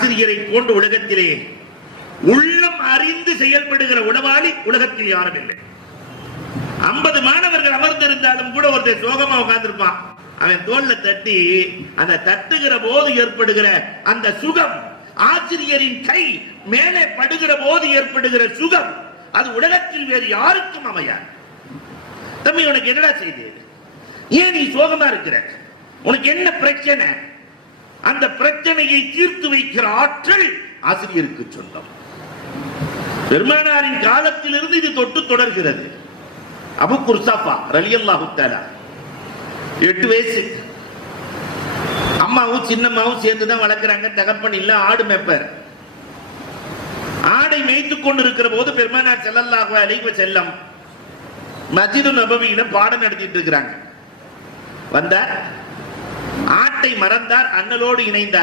ஆசிரியரை போன்ற உலகத்திலே உள்ளம் அறிந்து செயல்படுகிற உளவாளி உலகத்தில் யாரும் இல்லை. 50 மாணவர்கள் அமர்ந்திருந்தாலும் கூட ஒருத்தர் சோகமா உட்கார்ந்திருப்பான். அவன் தோல்ல தட்டி அந்த தட்டுகிற போது ஏற்படுகிற அந்த சுகம், ஆசிரியரின் கை மேலே படுகிற போது ஏற்படுகிற சுகம், அது உலகத்தில் வேறு யாருக்கும் அமையாது. தம்பி, உனக்கு என்னடா செய்து? ஏன் நீ சோகமா இருக்கிற? உனக்கு என்ன பிரச்சனை? அந்த பிரச்சனையை தீர்த்து வைக்கிற ஆற்றல் ஆசிரியருக்கு சொந்தம். பெருமானாரின் காலத்திலிருந்து இது தொட்டு தொடர்கிறது. அபு குர்சாஃபா ரலியல்லாஹு தஆலா 8 வயசு, அம்மாவும் சின்னம்மாவும் சேர்ந்துதான் வளர்க்கிறாங்க. தகப்பன் இல்ல, ஆடு மேய்ப்பர். ஆடை மேய்த்துக் கொண்டிருக்கிற போது பெருமானார் ஸல்லல்லாஹு அலைஹி வஸல்லம் மஸ்ஜிது நபவியில பாடம் நடத்திட்டு இருக்கிறாங்க. வந்தார், ஆட்டை மறந்தார், அண்ணலோடு இணைந்தார்.